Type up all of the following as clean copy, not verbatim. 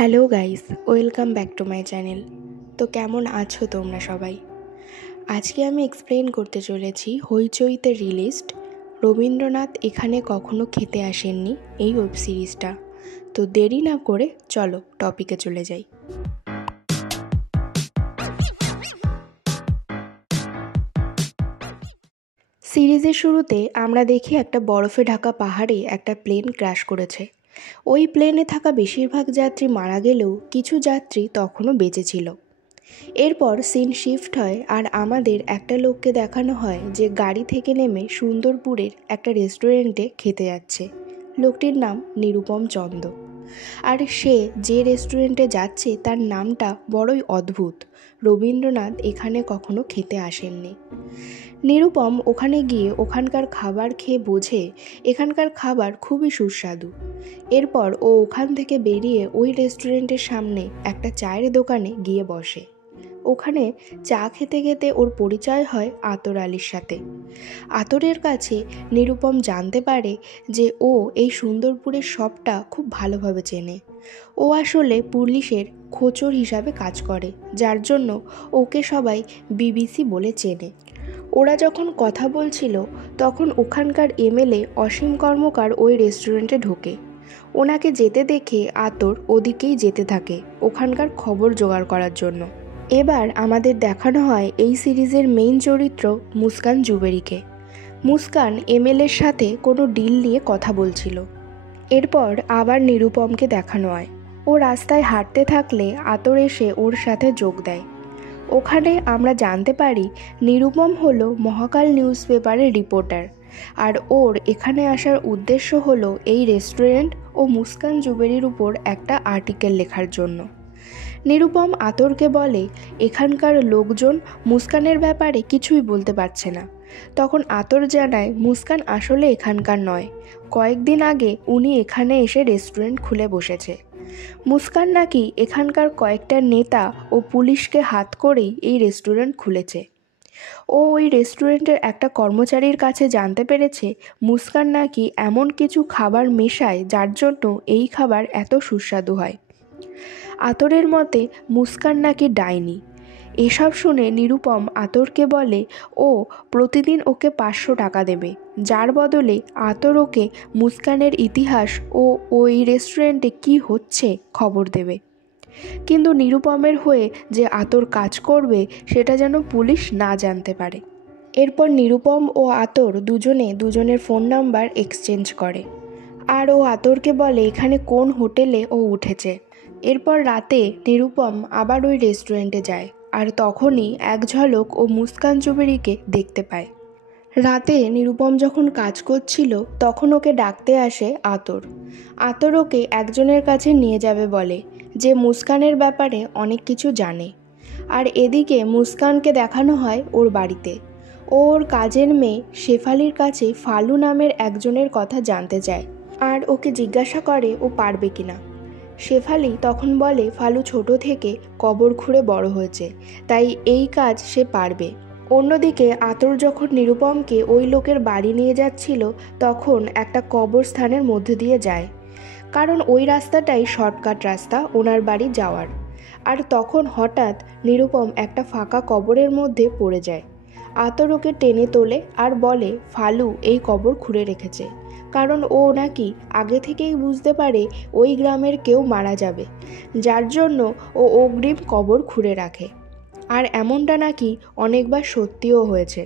Hello guys, welcome back to my channel. তো কেমন আছো তোমরা সবাই? আজকে আমি এক্সপ্লেন করতে চলেছি হইচইতে রিলিজড রবীন্দ্রনাথ এখানে কখনো খেতে আসেননি এই ওয়েব সিরিজটা। তো দেরি না করে চলো টপিকে চলে যাই। সিরিজের শুরুতে আমরা দেখি একটা বরফে ঢাকা পাহাড়ে একটা প্লেন ক্র্যাশ করেছে। ওই প্লেনে থাকা বেশিরভাগ যাত্রী মারা গেলেও কিছু যাত্রী তখনও বেঁচে ছিল। এরপর সিন শিফট হয় আর আমাদের একটা লোককে দেখানো হয় যে গাড়ি থেকে নেমে সুন্দরপুরের একটা রেস্টুরেন্টে খেতে যাচ্ছে। লোকটির নাম নিরুপম চন্দ। আর সে যে রেস্টুরেন্টে যাচ্ছে তার নামটা বড়ই অদ্ভুত, রবীন্দ্রনাথ এখানে কখনো খেতে আসেননি। নিরুপম ওখানে গিয়ে ওখানকার খাবার খেয়ে বোঝে এখানকার খাবার খুবই সুস্বাদু। এরপর ও ওখান থেকে বেরিয়ে ওই রেস্টুরেন্টের সামনে একটা চায়ের দোকানে গিয়ে বসে। ওখানে চা খেতে খেতে ওর পরিচয় হয় আতর আলীর সাথে। আতরের কাছে নিরুপম জানতে পারে যে ও এই সুন্দরপুরের সবটা খুব ভালোভাবে চেনে। ও আসলে পুলিশের খোঁচর হিসাবে কাজ করে, যার জন্য ওকে সবাই বিবিসি বলে চেনে। ওরা যখন কথা বলছিল তখন ওখানকার এমএলএ অসীম কর্মকার ওই রেস্টুরেন্টে ঢোকে। ওনাকে যেতে দেখে আতর ওদিকেই যেতে থাকে ওখানকার খবর জোগাড় করার জন্য। এবার আমাদের দেখানো হয় এই সিরিজের মেইন চরিত্র মুস্কান জুবেরিকে। মুস্কান এমএলএর সাথে কোনো ডিল নিয়ে কথা বলছিল। এরপর আবার নিরুপমকে দেখানো হয়। ও রাস্তায় হাঁটতে থাকলে আতর এসে ওর সাথে যোগ দেয়। ওখানে আমরা জানতে পারি নিরুপম হলো মহাকাল নিউজ পেপারের রিপোর্টার, আর ওর এখানে আসার উদ্দেশ্য হলো এই রেস্টুরেন্ট ও মুস্কান জুবেরির উপর একটা আর্টিকেল লেখার জন্য। নিরুপম আতরকে বলে এখানকার লোকজন মুস্কানের ব্যাপারে কিছুই বলতে পারছে না। তখন আতর জানায় মুস্কান আসলে এখানকার নয়, কয়েকদিন আগে উনি এখানে এসে রেস্টুরেন্ট খুলে বসেছে। মুস্কান নাকি এখানকার কয়েকটা নেতা ও পুলিশকে হাত করেই এই রেস্টুরেন্ট খুলেছে। ও ওই রেস্টুরেন্টের একটা কর্মচারীর কাছে জানতে পেরেছে মুস্কান নাকি এমন কিছু খাবার মেশায় যার জন্য এই খাবার এত সুস্বাদু হয়। আতরের মতে মুস্কান নাকি ডাইনি। এসব শুনে নিরুপম আতরকে বলে ও প্রতিদিন ওকে 500 টাকা দেবে, যার বদলে আতর ওকে মুস্কানের ইতিহাস ও ওই রেস্টুরেন্টে কি হচ্ছে খবর দেবে। কিন্তু নিরুপমের হয়ে যে আতর কাজ করবে সেটা যেন পুলিশ না জানতে পারে। এরপর নিরুপম ও আতর দুজনে দুজনের ফোন নাম্বার এক্সচেঞ্জ করে, আর ও আতরকে বলে এখানে কোন হোটেলে ও উঠেছে। এরপর রাতে নিরুপম আবার ওই রেস্টুরেন্টে যায়, আর তখনই এক ঝলক ও মুস্কান জুবেরিকে দেখতে পায়। রাতে নিরুপম যখন কাজ করছিল তখন ওকে ডাকতে আসে আতর। আতর ওকে একজনের কাছে নিয়ে যাবে বলে যে মুস্কানের ব্যাপারে অনেক কিছু জানে। আর এদিকে মুস্কানকে দেখানো হয় ওর বাড়িতে। ও ওর কাজের মেয়ে শেফালির কাছে ফালু নামের একজনের কথা জানতে চায়, আর ওকে জিজ্ঞাসা করে ও পারবে কিনা। শেফালি তখন বলে ফালু ছোট থেকে কবর খুঁড়ে বড় হয়েছে, তাই এই কাজ সে পারবে। অন্যদিকে আতর যখন নিরুপমকে ওই লোকের বাড়ি নিয়ে যাচ্ছিল তখন একটা কবরস্থানের মধ্যে দিয়ে যায়, কারণ ওই রাস্তাটাই শর্টকাট রাস্তা ওনার বাড়ি যাওয়ার। আর তখন হঠাৎ নিরুপম একটা ফাঁকা কবরের মধ্যে পড়ে যায়। আতর ওকে টেনে তোলে আর বলে ফালু এই কবর খুঁড়ে রেখেছে, কারণ ও নাকি আগে থেকেই বুঝতে পারে ওই গ্রামের কেউ মারা যাবে, যার জন্য ও অগ্রিম কবর খুঁড়ে রাখে। আর এমনটা নাকি অনেকবার সত্যিও হয়েছে,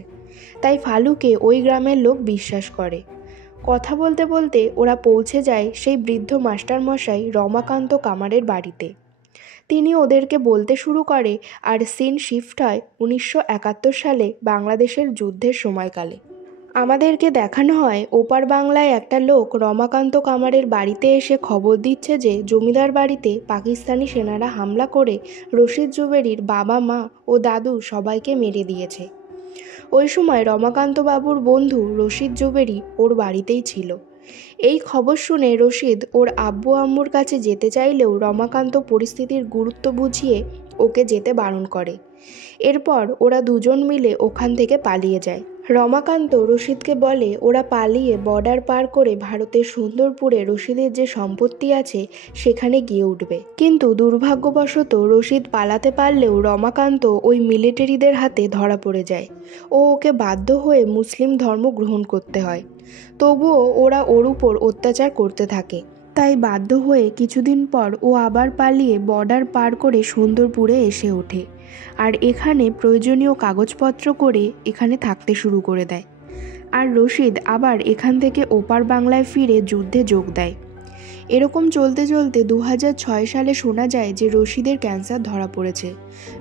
তাই ফালুকে ওই গ্রামের লোক বিশ্বাস করে। কথা বলতে বলতে ওরা পৌঁছে যায় সেই বৃদ্ধ মাস্টারমশাই রমাকান্ত কামারের বাড়িতে। তিনি ওদেরকে বলতে শুরু করে, আর সিন শিফট হয় 1971 সালে বাংলাদেশের যুদ্ধের সময়কালে। আমাদেরকে দেখানো হয় ওপার বাংলায় একটা লোক রমাকান্ত কামারের বাড়িতে এসে খবর দিচ্ছে যে জমিদার বাড়িতে পাকিস্তানি সেনারা হামলা করে রশিদ জুবেরির বাবা মা ও দাদু সবাইকে মেরে দিয়েছে। ওই সময় রমাকান্ত বাবুর বন্ধু রশিদ জুবেরি ওর বাড়িতেই ছিল। এই খবর শুনে রশিদ ওর আব্বু আম্মুর কাছে যেতে চাইলেও রমাকান্ত পরিস্থিতির গুরুত্ব বুঝিয়ে ওকে যেতে বারণ করে। এরপর ওরা দুজন মিলে ওখান থেকে পালিয়ে যায়। রমাকান্ত রশিদকে বলে ওরা পালিয়ে বর্ডার পার করে ভারতের সুন্দরপুরে রশিদের যে সম্পত্তি আছে সেখানে গিয়ে উঠবে। কিন্তু দুর্ভাগ্যবশত রশিদ পালাতে পারলেও রমাকান্ত ওই মিলিটারিদের হাতে ধরা পড়ে যায় ও ওকে বাধ্য হয়ে মুসলিম ধর্ম গ্রহণ করতে হয়। তবুও ওরা ওর উপর অত্যাচার করতে থাকে, তাই বাধ্য হয়ে কিছুদিন পর ও আবার পালিয়ে বর্ডার পার করে সুন্দরপুরে এসে ওঠে আর এখানে প্রয়োজনীয় কাগজপত্র করে এখানে থাকতে শুরু করে দেয়। আর রশিদ আবার এখান থেকে ওপার বাংলায় ফিরে যুদ্ধে যোগ দেয়। এরকম চলতে চলতে 2006 সালে শোনা যায় যে রশিদের ক্যান্সার ধরা পড়েছে।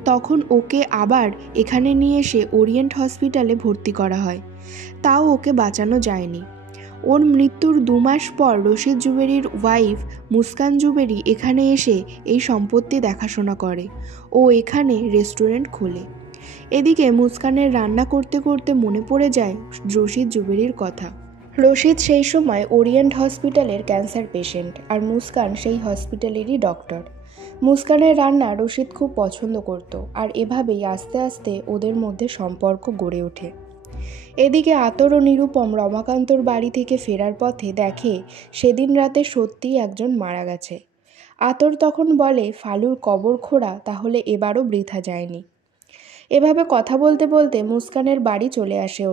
তখন ওকে আবার এখানে নিয়ে এসে ওরিয়েন্ট হসপিটালে ভর্তি করা হয়, তাও ওকে বাঁচানো যায়নি। ওর মৃত্যুর 2 মাস পর রশিদ জুবেরির ওয়াইফ মুস্কান জুবেরি এখানে এসে এই সম্পত্তি দেখাশোনা করে ও এখানে রেস্টুরেন্ট খোলে। এদিকে মুস্কানের রান্না করতে করতে মনে পড়ে যায় রশিদ জুবেরির কথা। রশিদ সেই সময় ওরিয়েন্ট হসপিটালের ক্যান্সার পেশেন্ট আর মুস্কান সেই হসপিটালেরই ডক্টর। মুস্কানের রান্না রশিদ খুব পছন্দ করত আর এভাবেই আস্তে আস্তে ওদের মধ্যে সম্পর্ক গড়ে ওঠে। এদিকে আতর ও নিরুপম রমাকান্তর বাড়ি থেকে ফেরার পথে দেখে সেদিন রাতে সত্যিই একজন মারা গেছে। আতর তখন বলে ফালুর কবর খোঁড়া তাহলে এবারও বৃথা যায়নি। এভাবে কথা বলতে বলতে মুস্কানের বাড়ি চলে আসে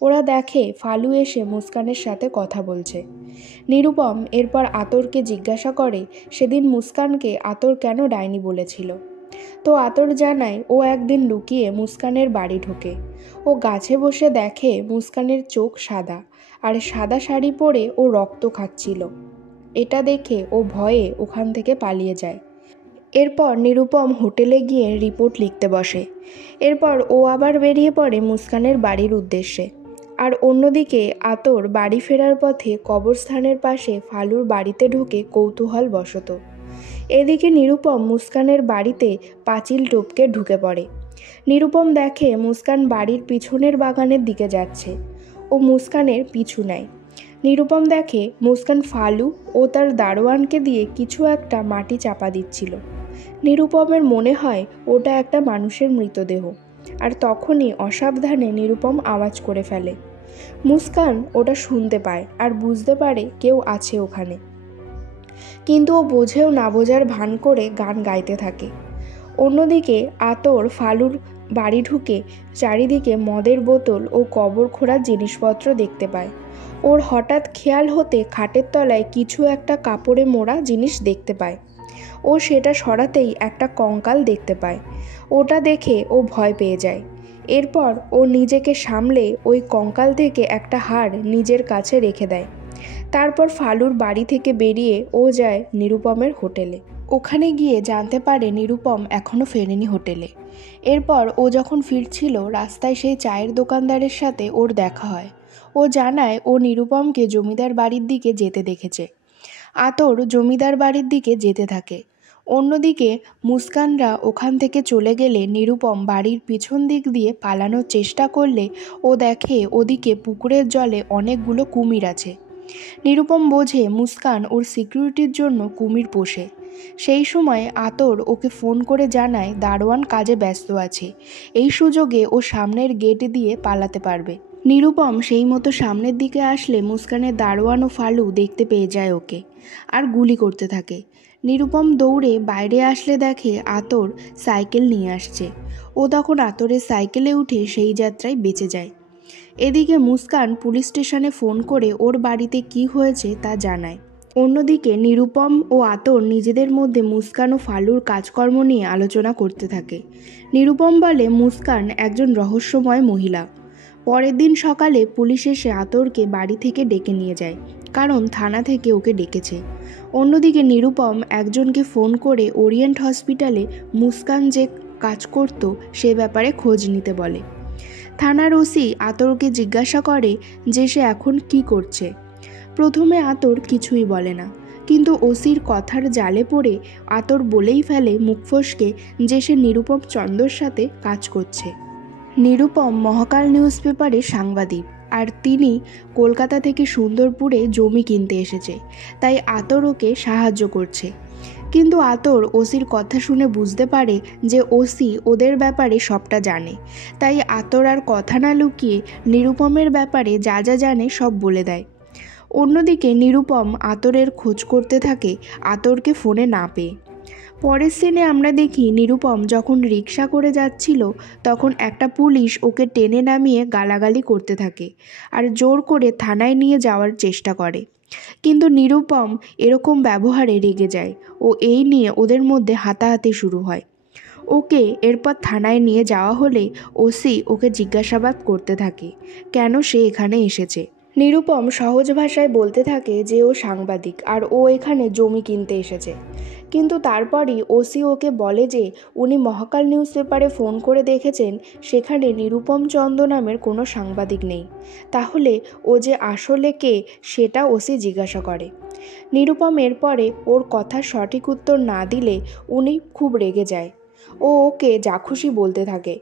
ওরা দেখে ফালু এসে মুস্কানের সাথে কথা বলছে। নিরুপম এরপর আতরকে জিজ্ঞাসা করে সেদিন মুস্কানকে আতর কেন ডাইনি বলেছিল। তো আতর জানায় ও একদিন লুকিয়ে মুস্কানের বাড়ি ঢোকে। ও গাছে বসে দেখে মুস্কানের চোখ সাদা আর সাদা শাড়ি পরে ও রক্ত খাচ্ছিল। এটা দেখে ও ভয়ে ওখান থেকে পালিয়ে যায়। এরপর নিরুপম হোটেলে গিয়ে রিপোর্ট লিখতে বসে। এরপর ও আবার বেরিয়ে পড়ে মুস্কানের বাড়ির উদ্দেশ্যে। আর অন্যদিকে আতর বাড়ি ফেরার পথে কবরস্থানের পাশে ফালুর বাড়িতে ঢুকে কৌতূহল বশত। এদিকে নিরুপম মুস্কানের বাড়িতে পাঁচিল টপকে ঢুকে পড়ে। নিরুপম দেখে মুস্কান বাড়ির পিছনের বাগানের দিকে যাচ্ছে। ও মুস্কানের পিছু নেয়। নিরুপম দেখে মুস্কান ফালু ও তার দারোয়ানকে দিয়ে কিছু একটা মাটি চাপা দিচ্ছিল। নিরুপমের মনে হয় ওটা একটা মানুষের মৃতদেহ। আর তখনই অসাবধানে নিরুপম আওয়াজ করে ফেলে। মুস্কান ওটা শুনতে পায় আর বুঝতে পারে কেউ আছে ওখানে, কিন্তু ও বোঝেও না বোঝার ভান করে গান গাইতে থাকে। অন্যদিকে আতর ফালুর বাড়ি ঢুকে চারিদিকে মদের বোতল ও কবর খোঁড়ার জিনিসপত্র দেখতে পায়। ওর হঠাৎ খেয়াল হতে খাটের তলায় কিছু একটা কাপড়ে মোড়া জিনিস দেখতে পায়। ও সেটা সরাতেই একটা কঙ্কাল দেখতে পায়। ওটা দেখে ও ভয় পেয়ে যায়। এরপর ও নিজেকে সামলে ওই কঙ্কাল থেকে একটা হাড় নিজের কাছে রেখে দেয়। তারপর ফালুর বাড়ি থেকে বেরিয়ে ও যায় নিরুপমের হোটেলে। ওখানে গিয়ে জানতে পারে নিরুপম এখনও ফেরেনি হোটেলে। এরপর ও যখন ফিরছিল রাস্তায় সেই চায়ের দোকানদারের সাথে ওর দেখা হয়। ও জানায় ও নিরুপমকে জমিদার বাড়ির দিকে যেতে দেখেছে। আতর জমিদার বাড়ির দিকে যেতে থাকে। অন্যদিকে মুস্কানরা ওখান থেকে চলে গেলে নিরুপম বাড়ির পিছন দিক দিয়ে পালানোর চেষ্টা করলে ও দেখে ওদিকে পুকুরের জলে অনেকগুলো কুমির আছে। নিরুপম বোঝে মুস্কান ওর সিকিউরিটির জন্য কুমির পোষে। সেই সময় আতর ওকে ফোন করে জানায় দারোয়ান কাজে ব্যস্ত আছে, এই সুযোগে ও সামনের গেট দিয়ে পালাতে পারবে। নিরুপম সেই মতো সামনের দিকে আসলে মুস্কানের দারোয়ান ও ফালু দেখতে পেয়ে যায় ওকে আর গুলি করতে থাকে। নিরুপম দৌড়ে বাইরে আসলে দেখে আতর সাইকেল নিয়ে আসছে। ও তখন আতরের সাইকেলে উঠে সেই যাত্রায় বেঁচে যায়। এদিকে মুস্কান পুলিশ স্টেশনে ফোন করে ওর বাড়িতে কি হয়েছে তা জানায়। অন্যদিকে নিরুপম ও আতর নিজেদের মধ্যে মুস্কান ও ফালুর কাজকর্ম নিয়ে আলোচনা করতে থাকে। নিরুপম বলে মুস্কান একজন রহস্যময় মহিলা। পরের দিন সকালে পুলিশ এসে আতরকে বাড়ি থেকে ডেকে নিয়ে যায়, কারণ থানা থেকে ওকে ডেকেছে। অন্যদিকে নিরুপম একজনকে ফোন করে ওরিয়েন্ট হসপিটালে মুস্কান যে কাজ করত সে ব্যাপারে খোঁজ নিতে বলে। থানার ওসি আতরকে জিজ্ঞাসা করে যে সে এখন কি করছে। প্রথমে আতর কিছুই বলে না, কিন্তু ওসির কথার জালে পড়ে আতর বলেই ফেলে মুখ ফসকে যে সে নিরুপম চন্দ্রর সাথে কাজ করছে। নিরুপম মহাকাল নিউজ পেপারে সাংবাদিক। আর তিনি কলকাতা থেকে সুন্দরপুরে জমি কিনতে এসেছে, তাই আতর ওকে সাহায্য করছে। কিন্তু আতর ওসির কথা শুনে বুঝতে পারে যে ওসি ওদের ব্যাপারে সবটা জানে, তাই আতর আর কথা না লুকিয়ে নিরুপমের ব্যাপারে যা যা জানে সব বলে দেয়। অন্যদিকে নিরুপম আতরের খোঁজ করতে থাকে আতরকে ফোনে না পেয়ে। পরের সিনে আমরা দেখি নিরুপম যখন রিক্সা করে যাচ্ছিল তখন একটা পুলিশ ওকে টেনে নামিয়ে গালাগালি করতে থাকে আর জোর করে থানায় নিয়ে যাওয়ার চেষ্টা করে। কিন্তু নিরুপম এরকম ব্যবহারে রেগে যায় ও এই নিয়ে ওদের মধ্যে হাতাহাতি শুরু হয়। ওকে এরপর থানায় নিয়ে যাওয়া হলে ওসি ওকে জিজ্ঞাসাবাদ করতে থাকে কেন সে এখানে এসেছে। নিরুপম সহজ ভাষায় বলতে থাকে যে ও সাংবাদিক আর ও এখানে জমি কিনতে এসেছে। কিন্তু তারপরই ওসি ওকে বলে যে উনি মহাকাল নিউজ পেপারে ফোন করে দেখেছেন সেখানে নিরুপম চন্দ নামের কোনো সাংবাদিক নেই। তাহলে ও যে আসলে কে সেটা ওসি জিজ্ঞাসা করে। নিরুপম এরপরে ওর কথার সঠিক উত্তর না দিলে উনি খুব রেগে যায় ও ওকে যা খুশি বলতে থাকে।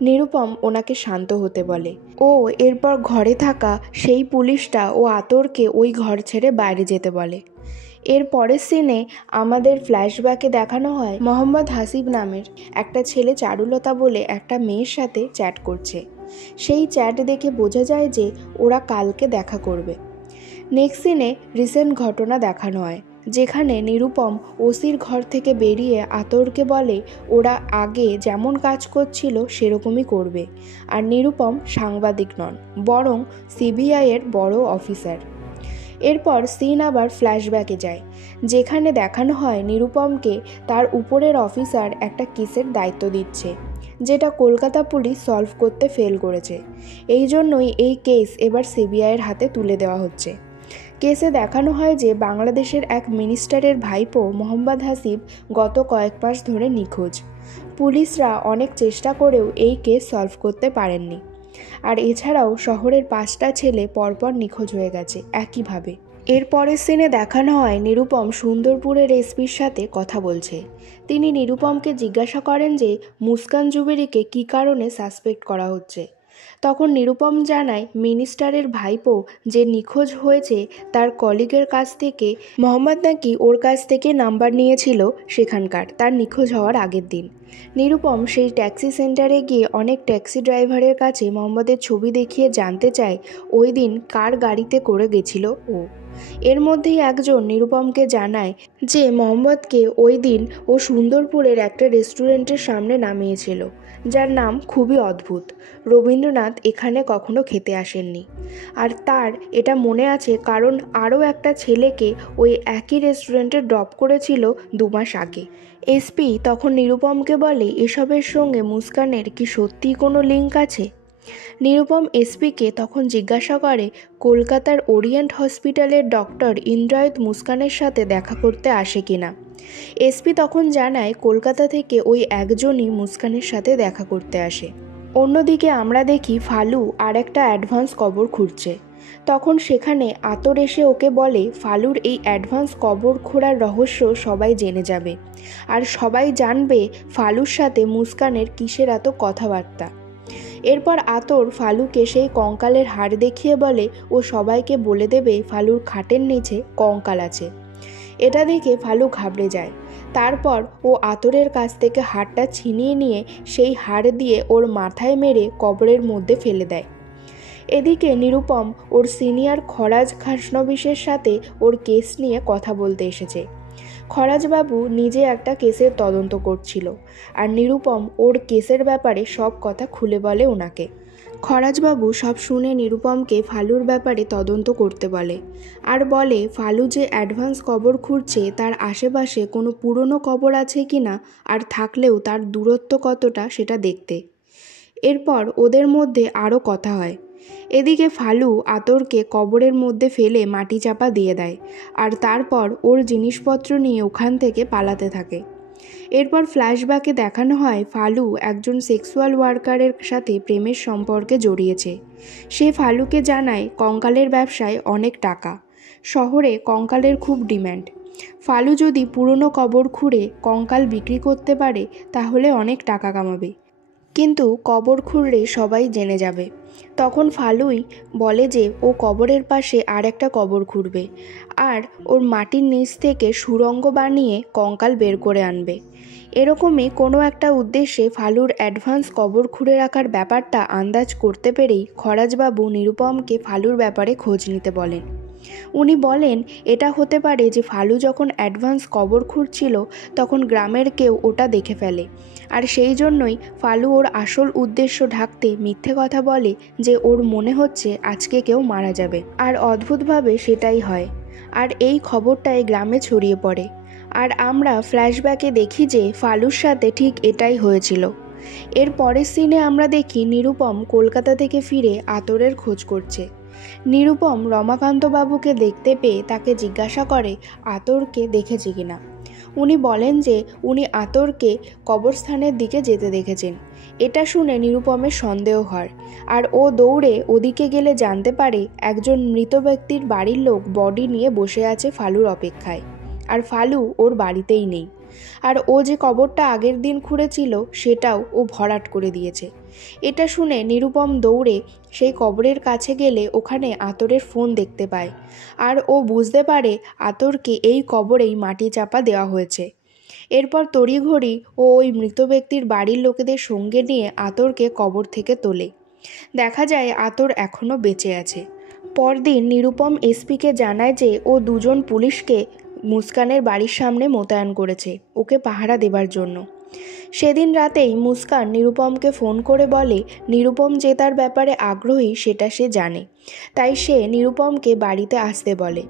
নিরুপম ওনাকে শান্ত হতে বলে। ও এরপর ঘরে থাকা সেই পুলিশটা ও আতরকে ওই ঘর ছেড়ে বাইরে যেতে বলে। এর পরের সিনে আমাদের ফ্ল্যাশব্যাকে দেখানো হয় মোহাম্মদ হাসিব নামের একটা ছেলে চারুলতা বলে একটা মেয়ের সাথে চ্যাট করছে। সেই চ্যাট দেখে বোঝা যায় যে ওরা কালকে দেখা করবে। নেক্সট সিনে রিসেন্ট ঘটনা দেখানো হয় যেখানে নিরুপম ওসির ঘর থেকে বেরিয়ে আতরকে বলে ওরা আগে যেমন কাজ করছিল সেরকমই করবে, আর নিরুপম সাংবাদিক নন বরং সিবিআইয়ের বড় অফিসার। এরপর সিন আবার ফ্ল্যাশব্যাকে যায় যেখানে দেখানো হয় নিরুপমকে তার উপরের অফিসার একটা কেসের দায়িত্ব দিচ্ছে যেটা কলকাতা পুলিশ সলভ করতে ফেল করেছে। এই জন্যই এই কেস এবার সিবিআইয়ের হাতে তুলে দেওয়া হচ্ছে। কেসে দেখানো হয় যে বাংলাদেশের এক মিনিস্টারের ভাইপো মোহাম্মদ হাসিব গত কয়েক মাস ধরে নিখোঁজ। পুলিশরা অনেক চেষ্টা করেও এই কেস সলভ করতে পারেননি। আর এছাড়াও শহরের 5টা ছেলে পরপর নিখোঁজ হয়ে গেছে একইভাবে। এর পরের সিনে দেখানো হয় নিরুপম সুন্দরপুরের এসপির সাথে কথা বলছে। তিনি নিরুপমকে জিজ্ঞাসা করেন যে মুস্কান জুবেরিকে কী কারণে সাসপেক্ট করা হচ্ছে। তখন নিরুপম জানায় মিনিস্টারের ভাইপো যে নিখোঁজ হয়েছে তার কলিগের কাছ থেকে মোহাম্মদ নাকি ওর কাছ থেকে নাম্বার নিয়েছিল সেখানকার তার নিখোঁজ হওয়ার আগের দিন। নিরুপম সেই ট্যাক্সি সেন্টারে গিয়ে অনেক ট্যাক্সি ড্রাইভারের কাছে মোহাম্মদের ছবি দেখিয়ে জানতে চায় ওই দিন কার গাড়িতে করে গেছিল ও। এর মধ্যেই একজন নিরুপমকে জানায় যে মোহাম্মদকে ওই দিন ও সুন্দরপুরের একটা রেস্টুরেন্টের সামনে নামিয়েছিল যার নাম খুবই অদ্ভুত। রবীন্দ্রনাথ এখানে কখনো খেতে আসেননি। আর তার এটা মনে আছে কারণ আরও একটা ছেলেকে ওই একই রেস্টুরেন্টে ড্রপ করেছিল 2 মাস আগে। এসপি তখন নিরুপমকে বলে এসবের সঙ্গে মুস্কানের কি সত্যিই কোনো লিঙ্ক আছে। নিরুপম এসপিকে তখন জিজ্ঞাসা করে কলকাতার ওরিয়েন্ট হসপিটালের ডক্টর ইন্দ্রায়িত মুস্কানের সাথে দেখা করতে আসে কিনা। এসপি তখন জানায় কলকাতা থেকে ওই একজনই মুস্কানের সাথে দেখা করতে আসে। অন্যদিকে আমরা দেখি ফালু আর একটা অ্যাডভান্স কবর খুঁড়ছে। তখন সেখানে আতর এসে ওকে বলে ফালুর এই অ্যাডভান্স কবর খোঁড়ার রহস্য সবাই জেনে যাবে আর সবাই জানবে ফালুর সাথে মুস্কানের কিসের এত কথাবার্তা। এরপর আতর ফালুকে সেই কঙ্কালের হাড় দেখিয়ে বলে ও সবাইকে বলে দেবে ফালুর খাটের নিচে কঙ্কাল আছে। এটা দেখে ফালু ঘাবড়ে যায়। তারপর ও আতরের কাছ থেকে হাড়টা ছিনিয়ে নিয়ে সেই হাড় দিয়ে ওর মাথায় মেরে কবরের মধ্যে ফেলে দেয়। এদিকে নিরুপম ওর সিনিয়র খরাজ খাসনবিশের সাথে ওর কেস নিয়ে কথা বলতে এসেছে। খরাজবাবু নিজে একটা কেসের তদন্ত করছিল আর নিরুপম ওর কেসের ব্যাপারে সব কথা খুলে বলে ওনাকে। খরাজবাবু সব শুনে নিরুপমকে ফালুর ব্যাপারে তদন্ত করতে বলে আর বলে ফালু যে অ্যাডভান্স কবর খুঁড়ছে তার আশেপাশে কোনো পুরনো কবর আছে কিনা আর থাকলেও তার দূরত্ব কতটা সেটা দেখতে। এরপর ওদের মধ্যে আরও কথা হয়। এদিকে ফালু আতরকে কবরের মধ্যে ফেলে মাটি চাপা দিয়ে দেয় আর তারপর ওর জিনিসপত্র নিয়ে ওখান থেকে পালাতে থাকে। এরপর ফ্ল্যাশব্যাকে দেখানো হয় ফালু একজন সেক্সুয়াল ওয়ার্কারের সাথে প্রেমের সম্পর্কে জড়িয়েছে। সে ফালুকে জানায় কঙ্কালের ব্যবসায় অনেক টাকা, শহরে কঙ্কালের খুব ডিম্যান্ড। ফালু যদি পুরনো কবর খুঁড়ে কঙ্কাল বিক্রি করতে পারে তাহলে অনেক টাকা কামাবে। কিন্তু কবর খুঁড়লে সবাই জেনে যাবে। তখন ফালুই বলে যে ও কবরের পাশে আর একটা কবর খুঁড়বে আর ওর মাটির নিচ থেকে সুড়ঙ্গ বানিয়ে কঙ্কাল বের করে আনবে। এরকমই কোনো একটা উদ্দেশ্যে ফালুর অ্যাডভান্স কবর খুঁড়ে রাখার ব্যাপারটা আন্দাজ করতে পেরেই খরাজবাবু নিরুপমকে ফালুর ব্যাপারে খোঁজ নিতে বলেন। উনি বলেন এটা হতে পারে যে ফালু যখন অ্যাডভান্স কবর খুঁড়ছিল তখন গ্রামের কেউ ওটা দেখে ফেলে, আর সেই জন্যই ফালু ওর আসল উদ্দেশ্য ঢাকতে মিথ্যে কথা বলে যে ওর মনে হচ্ছে আজকে কেউ মারা যাবে। আর অদ্ভুতভাবে সেটাই হয়, আর এই খবরটাই গ্রামে ছড়িয়ে পড়ে। আর আমরা ফ্ল্যাশব্যাকে দেখি যে ফালুর সাথে ঠিক এটাই হয়েছিল। এর পরের সিনে আমরা দেখি নিরুপম কলকাতা থেকে ফিরে আতরের খোঁজ করছে। নিরুপম রমাকান্তবাবুকে দেখতে পেয়ে তাকে জিজ্ঞাসা করে আতরকে দেখেছে কিনা। উনি বলেন যে উনি আতরকে কবরস্থানের দিকে যেতে দেখেছেন। এটা শুনে নিরুপমের সন্দেহ হয়, আর ও দৌড়ে ওদিকে গেলে জানতে পারে একজন মৃত ব্যক্তির বাড়ির লোক বডি নিয়ে বসে আছে ফালুর অপেক্ষায়, আর ফালু ওর বাড়িতেই নেই। আর ও যে কবরটা আগের দিন খুঁড়েছিল সেটাও ও ভরাট করে দিয়েছে। এটা শুনে নিরুপম দৌড়ে সেই কবরের কাছে গেলে ওখানে আতরের ফোন দেখতে পায়, আর ও বুঝতে পারে আতরকে এই কবরেই মাটি চাপা দেওয়া হয়েছে। এরপর তড়িঘড়ি ও ওই মৃত ব্যক্তির বাড়ির লোকেদের সঙ্গে নিয়ে আতরকে কবর থেকে তোলে। দেখা যায় আতর এখনও বেঁচে আছে। পরদিন নিরুপম এসপিকে জানায় যে ও দুজন পুলিশকে মুস্কানের বাড়ির সামনে মোতায়েন করেছে ওকে পাহারা দেবার জন্য। সেদিন রাতেই মুস্কান নিরুপমকে ফোন করে বলে নিরুপম যে তার ব্যাপারে আগ্রহী সেটা সে জানে, তাই সে নিরুপমকে বাড়িতে আসতে বলে।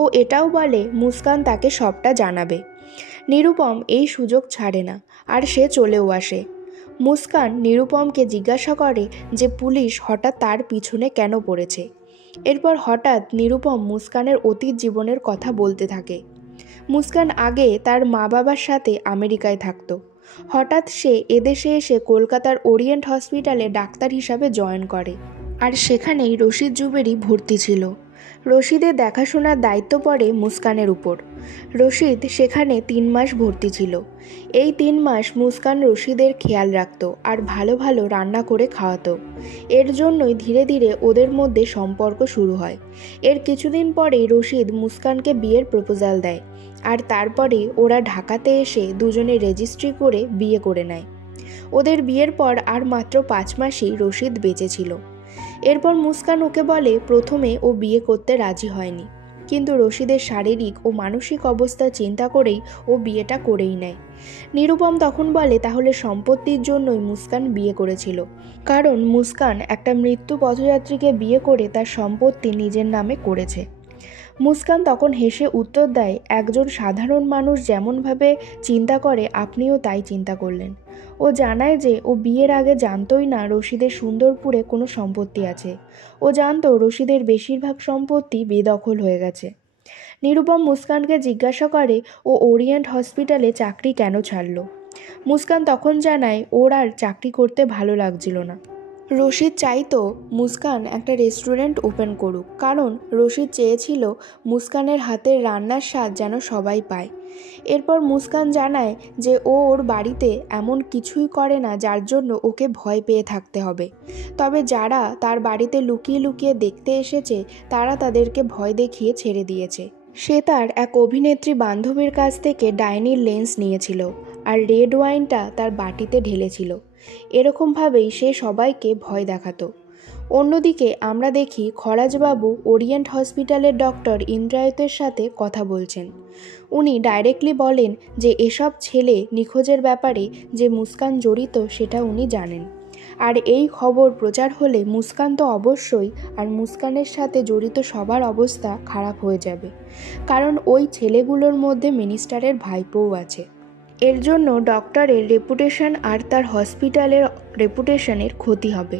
ও এটাও বলে মুস্কান তাকে সবটা জানাবে। নিরুপম এই সুযোগ ছাড়ে না, আর সে চলেও আসে। মুস্কান নিরুপমকে জিজ্ঞাসা করে যে পুলিশ হঠাৎ তার পিছনে কেন পড়েছে। এরপর হঠাৎ নিরুপম মুস্কানের অতীত জীবনের কথা বলতে থাকে। মুস্কান আগে তার মা বাবার সাথে আমেরিকায় থাকতো। হঠাৎ সে এদেশে এসে কলকাতার ওরিয়েন্ট হসপিটালে ডাক্তার হিসাবে জয়েন করে, আর সেখানেই রশিদ জুবেরি ভর্তি ছিল। রশিদের দেখাশোনার দায়িত্ব পড়ে মুস্কানের উপর। রশিদ সেখানে 3 মাস ভর্তি ছিল। এই 3 মাস মুস্কান রশিদের খেয়াল রাখত আর ভালো ভালো রান্না করে খাওয়াতো। এর জন্যই ধীরে ধীরে ওদের মধ্যে সম্পর্ক শুরু হয়। এর কিছুদিন পরেই রশিদ মুস্কানকে বিয়ের প্রপোজাল দেয়, আর তারপরে ওরা ঢাকাতে এসে দুজনে রেজিস্ট্রি করে বিয়ে করে নেয়। ওদের বিয়ের পর আর মাত্র 5 মাসই রশিদ বেঁচে ছিল। এরপর মুস্কান ওকে বলে প্রথমে ও বিয়ে করতে রাজি হয়নি, কিন্তু রশিদের শারীরিক ও মানসিক অবস্থা চিন্তা করেই ও বিয়েটা করেই নেয়। নিরুপম তখন বলে তাহলে সম্পত্তির জন্যই মুস্কান বিয়ে করেছিল, কারণ মুস্কান একটা মৃত্যু পথযাত্রীকে বিয়ে করে তার সম্পত্তি নিজের নামে করেছে। মুস্কান তখন হেসে উত্তর দেয় একজন সাধারণ মানুষ যেমনভাবে চিন্তা করে আপনিও তাই চিন্তা করলেন। ও জানায় যে ও বিয়ের আগে জানতোই না রশিদের সুন্দরপুরে কোনো সম্পত্তি আছে। ও জানতো রশিদের বেশিরভাগ সম্পত্তি বেদখল হয়ে গেছে। নিরুপম মুস্কানকে জিজ্ঞাসা করে ও ওরিয়েন্ট হসপিটালে চাকরি কেন ছাড়লো। মুস্কান তখন জানায় ওর আর চাকরি করতে ভালো লাগছিল না। রশিদ চাইতো মুস্কান একটা রেস্টুরেন্ট ওপেন করুক, কারণ রশিদ চেয়েছিল মুস্কানের হাতের রান্নার স্বাদ যেন সবাই পায়। এরপর মুস্কান জানায় যে ও ওর বাড়িতে এমন কিছুই করে না যার জন্য ওকে ভয় পেয়ে থাকতে হবে, তবে যারা তার বাড়িতে লুকিয়ে লুকিয়ে দেখতে এসেছে তারা তাদেরকে ভয় দেখিয়ে ছেড়ে দিয়েছে। সে তার এক অভিনেত্রী বান্ধবীর কাছ থেকে ডাইনির লেন্স নিয়েছিল আর রেড ওয়াইনটা তার বাটিতে ঢেলেছিল। এরকমভাবেই সে সবাইকে ভয় দেখাতো। অন্যদিকে আমরা দেখি খরাজবাবু ওরিয়েন্ট হসপিটালের ডক্টর ইন্দ্রায়তের সাথে কথা বলছেন। উনি ডাইরেক্টলি বলেন যে এসব ছেলে নিখোঁজের ব্যাপারে যে মুস্কান জড়িত সেটা উনি জানেন, আর এই খবর প্রচার হলে মুস্কান তো অবশ্যই, আর মুস্কানের সাথে জড়িত সবার অবস্থা খারাপ হয়ে যাবে, কারণ ওই ছেলেগুলোর মধ্যে মিনিস্টারের ভাইপোও আছে। এর জন্য ডক্টরের রেপুটেশন আর তার হসপিটালের রেপুটেশনের ক্ষতি হবে।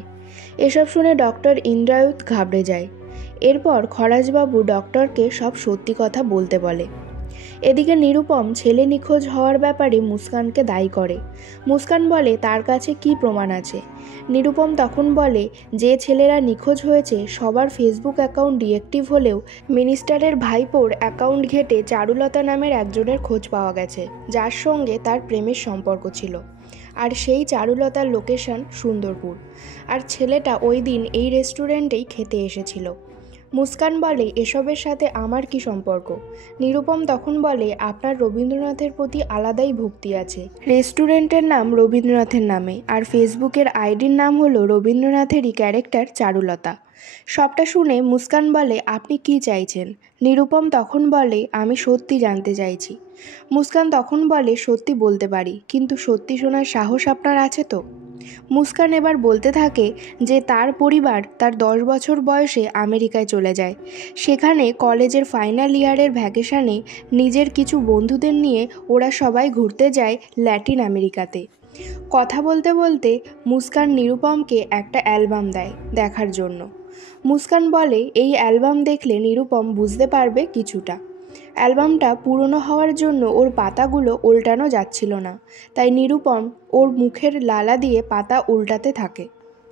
এসব শুনে ডক্টর ইন্দ্রায়ত ঘাবড়ে যায়। এরপর খরাজবাবু ডক্টরকে সব সত্যি কথা বলতে বলে। এদিকে নিরুপম ছেলে নিখোঁজ হওয়ার ব্যাপারে মুস্কানকে দায়ী করে। মুস্কান বলে তার কাছে কী প্রমাণ আছে। নিরুপম তখন বলে যে ছেলেরা নিখোঁজ হয়েছে সবার ফেসবুক অ্যাকাউন্ট ডিএক্টিভ হলেও মিনিস্টারের ভাইপোর অ্যাকাউন্ট ঘেঁটে চারুলতা নামের একজনের খোঁজ পাওয়া গেছে, যার সঙ্গে তার প্রেমের সম্পর্ক ছিল। আর সেই চারুলতার লোকেশন সুন্দরপুর। আর ছেলেটা ওই দিন এই রেস্টুরেন্টেই খেতে এসেছিল। মুস্কান বলে এসবের সাথে আমার কি সম্পর্ক। নিরুপম তখন বলে আপনার রবীন্দ্রনাথের প্রতি আলাদাই ভক্তি আছে। রেস্টুরেন্টের নাম রবীন্দ্রনাথের নামে, আর ফেসবুকের আইডির নাম হলো রবীন্দ্রনাথেরই ক্যারেক্টার চারুলতা। সবটা শুনে মুস্কান বলে আপনি কি চাইছেন। নিরুপম তখন বলে আমি সত্যি জানতে চাইছি। মুস্কান তখন বলে সত্যি বলতে পারি, কিন্তু সত্যি শোনার সাহস আপনার আছে তো। মুস্কান এবার বলতে থাকে যে তার পরিবার তার 10 বছর বয়সে আমেরিকায় চলে যায়। সেখানে কলেজের ফাইনাল ইয়ারের ভ্যাকেশানে নিজের কিছু বন্ধুদের নিয়ে ওরা সবাই ঘুরতে যায় ল্যাটিন আমেরিকাতে। কথা বলতে বলতে মুস্কান নিরুপমকে একটা অ্যালবাম দেয় দেখার জন্য। মুস্কান বলে এই অ্যালবাম দেখলে নিরুপম বুঝতে পারবে কিছুটা। অ্যালবামটা পুরনো হওয়ার জন্য ওর পাতাগুলো উল্টানো যাচ্ছিল না, তাই নিরুপম ওর মুখের লালা দিয়ে পাতা উল্টাতে থাকে।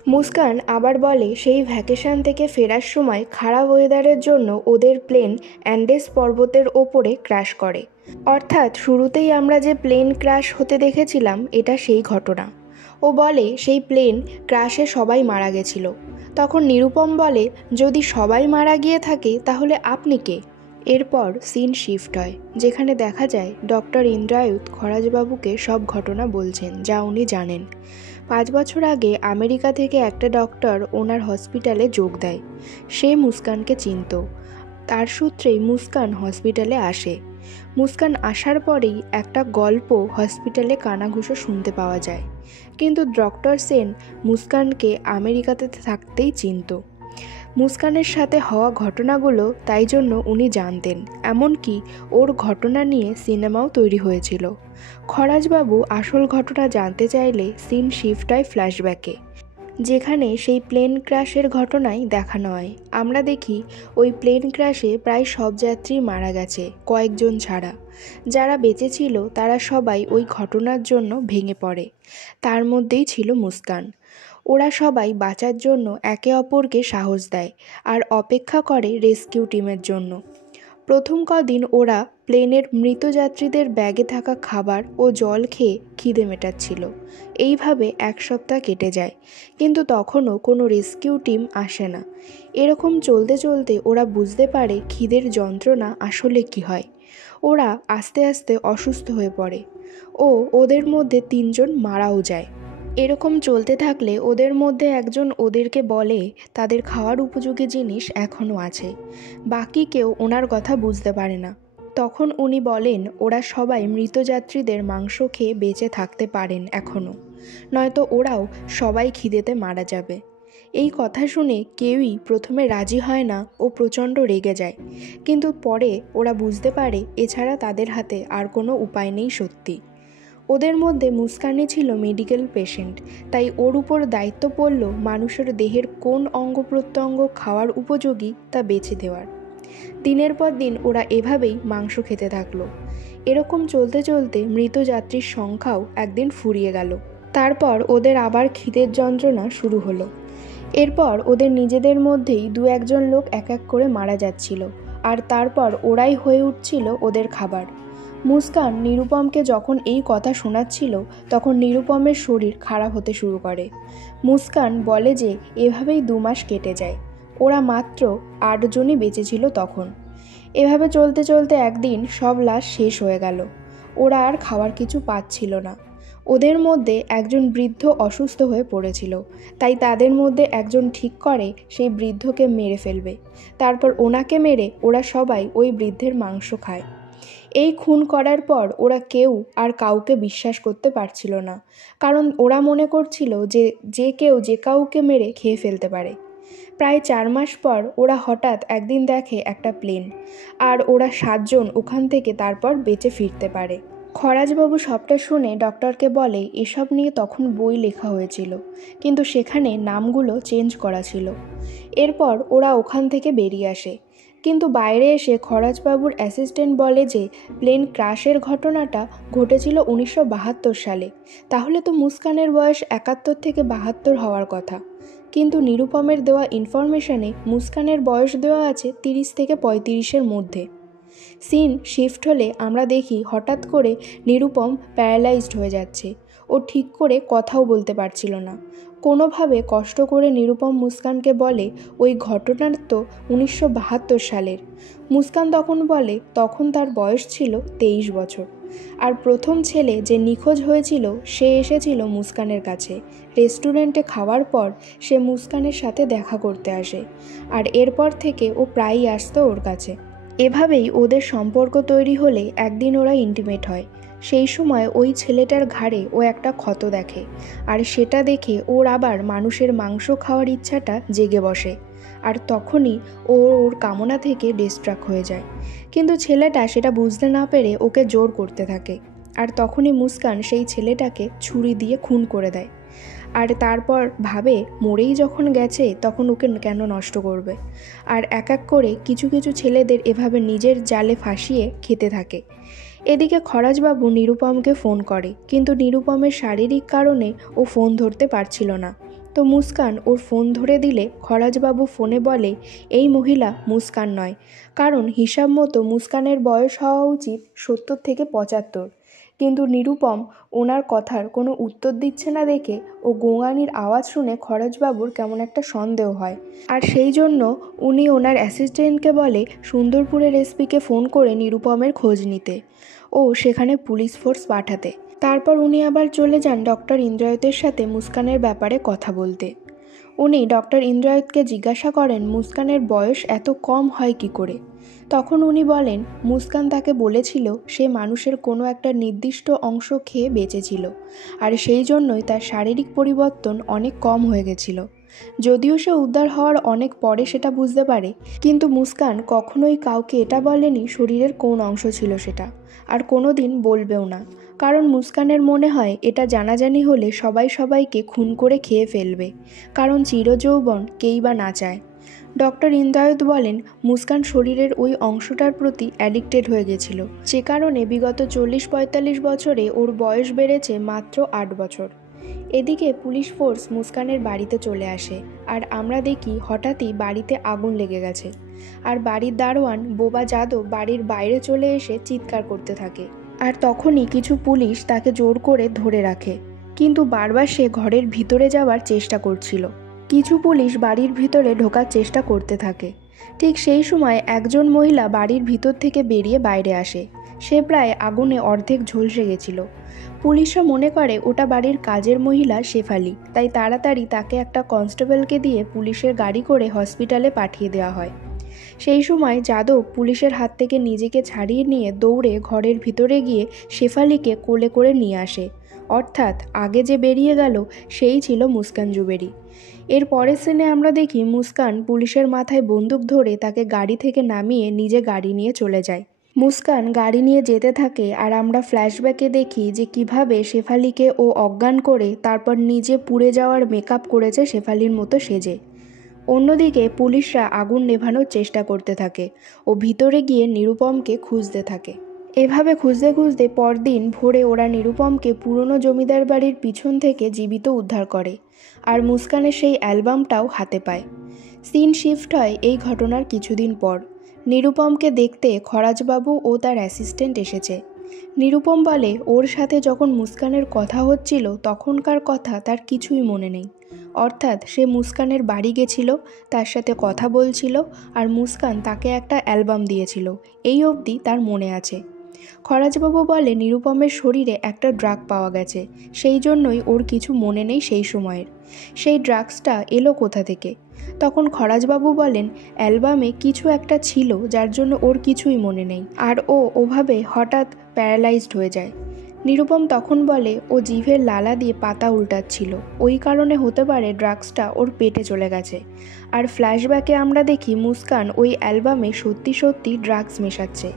মুস্কান আবার বলে সেই ভ্যাকেশন থেকে ফেরার সময় খারাপ ওয়েদারের জন্য ওদের প্লেন অ্যান্ডেস পর্বতের ওপরে ক্র্যাশ করে। অর্থাৎ শুরুতেই আমরা যে প্লেন ক্র্যাশ হতে দেখেছিলাম এটা সেই ঘটনা। ও বলে সেই প্লেন ক্র্যাশে সবাই মারা গেছিল। তখন নিরুপম বলে যদি সবাই মারা গিয়ে থাকে তাহলে আপনি কে। এরপর সিন শিফট হয়, যেখানে দেখা যায় ডক্টর ইন্দ্রায়ুত খরাজবাবুকে সব ঘটনা বলছেন যা উনি জানেন। 5 বছর আগে আমেরিকা থেকে একটা ডক্টর ওনার হসপিটালে যোগ দেয়। সে মুস্কানকে চিনত। তার সূত্রেই মুস্কান হসপিটালে আসে। মুস্কান আসার পরেই একটা গল্প হসপিটালে কানাঘুষো শুনতে পাওয়া যায়। কিন্তু ডক্টর সেন মুস্কানকে আমেরিকাতে থাকতেই চিনত। মুস্কানের সাথে হওয়া ঘটনাগুলো তাই জন্য উনি জানতেন। এমনকি ওর ঘটনা নিয়ে সিনেমাও তৈরি হয়েছিল। খরাজবাবু আসল ঘটনা জানতে চাইলে সিন শিফট হয় ফ্ল্যাশব্যাকে, যেখানে সেই প্লেন ক্র্যাশের ঘটনাই দেখানো হয়। আমরা দেখি ওই প্লেন ক্র্যাশে প্রায় সব যাত্রী মারা গেছে কয়েকজন ছাড়া। যারা বেঁচে ছিল তারা সবাই ওই ঘটনার জন্য ভেঙে পড়ে। তার মধ্যেই ছিল মুস্কান। ওরা সবাই বাঁচার জন্য একে অপরকে সাহস দেয় আর অপেক্ষা করে রেস্কিউ টিমের জন্য। প্রথম কদিন ওরা প্লেনের মৃত যাত্রীদের ব্যাগে থাকা খাবার ও জল খেয়ে খিদে মেটাচ্ছিল। এইভাবে 1 সপ্তাহ কেটে যায়, কিন্তু তখনও কোনো রেস্কিউ টিম আসে না। এরকম চলতে চলতে ওরা বুঝতে পারে খিদের যন্ত্রণা আসলে কী হয়। ওরা আস্তে আস্তে অসুস্থ হয়ে পড়ে ও ওদের মধ্যে 3 জন মারাও যায়। এরকম চলতে থাকলে ওদের মধ্যে একজন ওদেরকে বলে তাদের খাওয়ার উপযোগী জিনিস এখনও আছে। বাকি কেউ ওনার কথা বুঝতে পারে না। তখন উনি বলেন ওরা সবাই মৃত যাত্রীদের মাংস খেয়ে বেঁচে থাকতে পারেন এখনও, নয়তো ওরাও সবাই খিদেতে মারা যাবে। এই কথা শুনে কেউই প্রথমে রাজি হয় না ও প্রচণ্ড রেগে যায়, কিন্তু পরে ওরা বুঝতে পারে এছাড়া তাদের হাতে আর কোনো উপায় নেই সত্যি। ওদের মধ্যে মুস্কানই ছিল মেডিকেল পেশেন্ট, তাই ওর উপর দায়িত্ব পড়ল মানুষের দেহের কোন অঙ্গ প্রত্যঙ্গ খাওয়ার উপযোগী তা বেছে দেওয়ার। দিনের পর দিন ওরা এভাবেই মাংস খেতে থাকলো। এরকম চলতে চলতে মৃত যাত্রীর সংখ্যাও একদিন ফুরিয়ে গেল। তারপর ওদের আবার খিদের যন্ত্রণা শুরু হলো। এরপর ওদের নিজেদের মধ্যেই 2-1 লোক এক এক করে মারা যাচ্ছিল, আর তারপর ওরাই হয়ে উঠছিল ওদের খাবার। মুস্কান নিরুপমকে যখন এই কথা শোনাচ্ছিল তখন নিরুপমের শরীর খারাপ হতে শুরু করে। মুস্কান বলে যে এভাবেই 2 মাস কেটে যায়। ওরা মাত্র 8 জনই বেঁচে ছিল তখন। এভাবে চলতে চলতে একদিন সব লাশ শেষ হয়ে গেল। ওরা আর খাওয়ার কিছু পাচ্ছিল না। ওদের মধ্যে একজন বৃদ্ধ অসুস্থ হয়ে পড়েছিল, তাই তাদের মধ্যে একজন ঠিক করে সেই বৃদ্ধকে মেরে ফেলবে। তারপর ওনাকে মেরে ওরা সবাই ওই বৃদ্ধের মাংস খায়। এই খুন করার পর ওরা কেউ আর কাউকে বিশ্বাস করতে পারছিল না, কারণ ওরা মনে করছিল যে কেউ যে কাউকে মেরে খেয়ে ফেলতে পারে। প্রায় 4 মাস পর ওরা হঠাৎ একদিন দেখে একটা প্লেন, আর ওরা 7 জন ওখান থেকে তারপর বেঁচে ফিরতে পারে। খরাজবাবু সবটা শুনে ডক্টরকে বলে এসব নিয়ে তখন বই লেখা হয়েছিল, কিন্তু সেখানে নামগুলো চেঞ্জ করা ছিল। এরপর ওরা ওখান থেকে বেরিয়ে আসে, কিন্তু বাইরে এসে খরাজবাবুর অ্যাসিস্ট্যান্ট বলে যে প্লেন ক্র্যাশের ঘটনাটা ঘটেছিল 1972 সালে। তাহলে তো মুস্কানের বয়স 71 থেকে 72 হওয়ার কথা। কিন্তু নিরুপমের দেওয়া ইনফরমেশনে মুস্কানের বয়স দেওয়া আছে 30 থেকে 35-এর মধ্যে। সিন শিফট হলে আমরা দেখি হঠাৎ করে নিরুপম প্যারালাইজড হয়ে যাচ্ছে। ও ঠিক করে কথাও বলতে পারছিল না। কোনোভাবে কষ্ট করে নিরুপম মুস্কানকে বলে ওই ঘটনার তো 1972 সালের। মুস্কান তখন বলে তখন তার বয়স ছিল 23 বছর। আর প্রথম ছেলে যে নিখোঁজ হয়েছিল সে এসেছিল মুস্কানের কাছে। রেস্টুরেন্টে খাওয়ার পর সে মুস্কানের সাথে দেখা করতে আসে, আর এরপর থেকে ও প্রায়ই আসতো ওর কাছে। এভাবেই ওদের সম্পর্ক তৈরি হলে একদিন ওরা ইন্টিমেট হয়। সেই সময় ওই ছেলেটার ঘাড়ে ও একটা ক্ষত দেখে, আর সেটা দেখে ওর আবার মানুষের মাংস খাওয়ার ইচ্ছাটা জেগে বসে। আর তখনই ও ওর কামনা থেকে ডিস্ট্রাক্ট হয়ে যায়। কিন্তু ছেলেটা সেটা বুঝতে না পেরে ওকে জোর করতে থাকে, আর তখনই মুস্কান সেই ছেলেটাকে ছুরি দিয়ে খুন করে দেয়। আর তারপর ভাবে মরেই যখন গেছে তখন ওকে কেন নষ্ট করবে। আর এক এক করে কিছু কিছু ছেলেদের এভাবে নিজের জালে ফাঁসিয়ে খেতে থাকে। এদিকে খরাজবাবু নিরুপমকে ফোন করে, কিন্তু নিরুপমের শারীরিক কারণে ও ফোন ধরতে পারছিল না। তো মুস্কান ওর ফোন ধরে দিলে খরাজবাবু ফোনে বলে এই মহিলা মুস্কান নয়, কারণ হিসাব মতো মুস্কানের বয়স হওয়া উচিত 70 থেকে 75। কিন্তু নিরুপম ওনার কথার কোনো উত্তর দিচ্ছে না দেখে ও গোঙানির আওয়াজ শুনে খরচবাবুর কেমন একটা সন্দেহ হয়। আর সেই জন্য উনি ওনার অ্যাসিস্ট্যান্টকে বলে সুন্দরপুরের এসপিকে ফোন করে নিরুপমের খোঁজ নিতে ও সেখানে পুলিশ ফোর্স পাঠাতে। তারপর উনি আবার চলে যান ডক্টর ইন্দ্রায়তের সাথে মুস্কানের ব্যাপারে কথা বলতে। উনি ডক্টর ইন্দ্রায়তকে জিজ্ঞাসা করেন মুস্কানের বয়স এত কম হয় কি করে। তখন উনি বলেন মুস্কান তাকে বলেছিল সে মানুষের কোনো একটা নির্দিষ্ট অংশ খেয়ে বেঁচেছিল, আর সেই জন্যই তার শারীরিক পরিবর্তন অনেক কম হয়ে গেছিল। যদিও সে উদ্ধার হওয়ার অনেক পরে সেটা বুঝতে পারে, কিন্তু মুস্কান কখনোই কাউকে এটা বলেনি শরীরের কোন অংশ ছিল সেটা, আর কোনো দিন বলবেও না। কারণ মুস্কানের মনে হয় এটা জানাজানি হলে সবাই সবাইকে খুন করে খেয়ে ফেলবে, কারণ চিরযৌবন কেই বা না চায়। ডক্টর ইন্দ্রায়ত বলেন মুস্কান শরীরের ওই অংশটার প্রতি অ্যাডিক্টেড হয়ে গেছিল, যে কারণে বিগত 40-45 বছরে ওর বয়স বেড়েছে মাত্র 8 বছর। এদিকে পুলিশ ফোর্স মুস্কানের বাড়িতে চলে আসে, আর আমরা দেখি হঠাৎই বাড়িতে আগুন লেগে গেছে। আর বাড়ির দারোয়ান বোবা যাদব বাড়ির বাইরে চলে এসে চিৎকার করতে থাকে, আর তখনই কিছু পুলিশ তাকে জোর করে ধরে রাখে। কিন্তু বারবার সে ঘরের ভিতরে যাওয়ার চেষ্টা করছিল। কিছু পুলিশ বাড়ির ভিতরে ঢোকার চেষ্টা করতে থাকে। ঠিক সেই সময় একজন মহিলা বাড়ির ভিতর থেকে বেরিয়ে বাইরে আসে। সে প্রায় আগুনে অর্ধেক ঝলসে গেছিল। পুলিশরা মনে করে ওটা বাড়ির কাজের মহিলা শেফালি, তাই তাড়াতাড়ি তাকে একটা কনস্টেবলকে দিয়ে পুলিশের গাড়ি করে হসপিটালে পাঠিয়ে দেওয়া হয়। সেই সময় যাদব পুলিশের হাত থেকে নিজেকে ছাড়িয়ে নিয়ে দৌড়ে ঘরের ভিতরে গিয়ে শেফালিকে কোলে করে নিয়ে আসে। অর্থাৎ আগে যে বেরিয়ে গেল সেই ছিল মুস্কান জুবেরি। এর পরের সিনে আমরা দেখি মুস্কান পুলিশের মাথায় বন্দুক ধরে তাকে গাড়ি থেকে নামিয়ে নিজে গাড়ি নিয়ে চলে যায়। মুস্কান গাড়ি নিয়ে যেতে থাকে, আর আমরা ফ্ল্যাশব্যাকে দেখি যে কিভাবে শেফালিকে ও অজ্ঞান করে তারপর নিজে পুড়ে যাওয়ার মেকআপ করেছে শেফালির মতো সেজে। অন্যদিকে পুলিশরা আগুন নেভানোর চেষ্টা করতে থাকে ও ভিতরে গিয়ে নিরুপমকে খুঁজতে থাকে। এভাবে খুঁজতে খুঁজতে পরদিন ভোরে ওরা নিরুপমকে পুরনো জমিদার বাড়ির পিছন থেকে জীবিত উদ্ধার করে, আর মুস্কানের সেই অ্যালবামটাও হাতে পায়। সিন শিফট হয় এই ঘটনার কিছুদিন পর। নিরুপমকে দেখতে খরাজবাবু ও তার অ্যাসিস্ট্যান্ট এসেছে। নিরুপম বলে ওর সাথে যখন মুস্কানের কথা হচ্ছিল তখনকার কথা তার কিছুই মনে নেই। অর্থাৎ সে মুস্কানের বাড়ি গেছিল, তার সাথে কথা বলছিল, আর মুস্কান তাকে একটা অ্যালবাম দিয়েছিল, এই অবধি তার মনে আছে। খরাজবাবু বলে নিরুপমের শরীরে একটা ড্রাগ পাওয়া গেছে, সেই জন্যই ওর কিছু মনে নেই সেই সময়ের। সেই ড্রাগসটা এলো কোথা থেকে? তখন খরাজবাবু বলেন অ্যালবামে কিছু একটা ছিল যার জন্য ওর কিছুই মনে নেই, আর ও ওভাবে হঠাৎ প্যারালাইজড হয়ে যায়। নিরুপম তখন বলে ও জিভের লালা দিয়ে পাতা উল্টাচ্ছিল, ওই কারণে হতে পারে ড্রাগসটা ওর পেটে চলে গেছে। আর ফ্ল্যাশব্যাকে আমরা দেখি মুস্কান ওই অ্যালবামে সত্যি সত্যি ড্রাগস মেশাচ্ছে।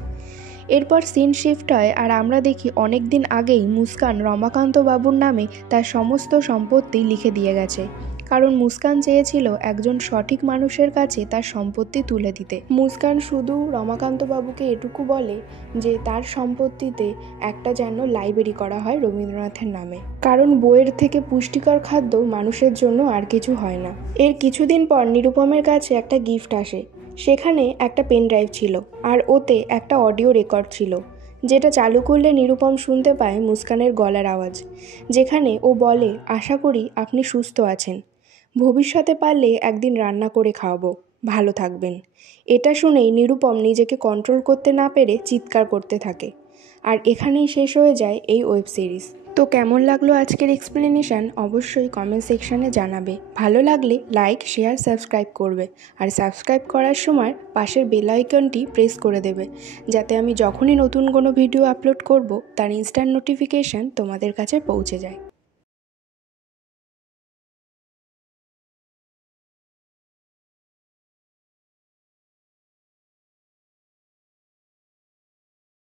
এরপর সিন শিফট হয়, আর আমরা দেখি অনেক দিন আগেই মুস্কান রমাকান্ত বাবুর নামে তার সমস্ত সম্পত্তি লিখে দিয়ে গেছে, কারণ মুস্কান চেয়েছিল একজন সঠিক মানুষের কাছে তার সম্পত্তি তুলে দিতে। মুস্কান শুধু রমাকান্তবাবুকে এটুকু বলে যে তার সম্পত্তিতে একটা যেন লাইব্রেরি করা হয় রবীন্দ্রনাথের নামে, কারণ বইয়ের থেকে পুষ্টিকর খাদ্য মানুষের জন্য আর কিছু হয় না। এর কিছুদিন পর নিরুপমের কাছে একটা গিফট আসে। সেখানে একটা পেন ড্রাইভ ছিল, আর ওতে একটা অডিও রেকর্ড ছিল, যেটা চালু করলে নিরুপম শুনতে পায় মুস্কানের গলার আওয়াজ, যেখানে ও বলে, আশা করি আপনি সুস্থ আছেন, ভবিষ্যতে পারলে একদিন রান্না করে খাওয়াবো, ভালো থাকবেন। এটা শুনেই নিরুপম নিজেকে কন্ট্রোল করতে না পেরে চিৎকার করতে থাকে। আর এখানেই শেষ হয়ে যায় এই ওয়েব সিরিজ। তো কেমন লাগলো আজকের এক্সপ্লেনেশন অবশ্যই কমেন্ট সেকশানে জানাবে। ভালো লাগলে লাইক, শেয়ার, সাবস্ক্রাইব করবে। আর সাবস্ক্রাইব করার সময় পাশের বেল আইকনটি প্রেস করে দেবে, যাতে আমি যখনই নতুন কোনো ভিডিও আপলোড করব তার ইনস্ট্যান্ট নোটিফিকেশান তোমাদের কাছে পৌঁছে যায়।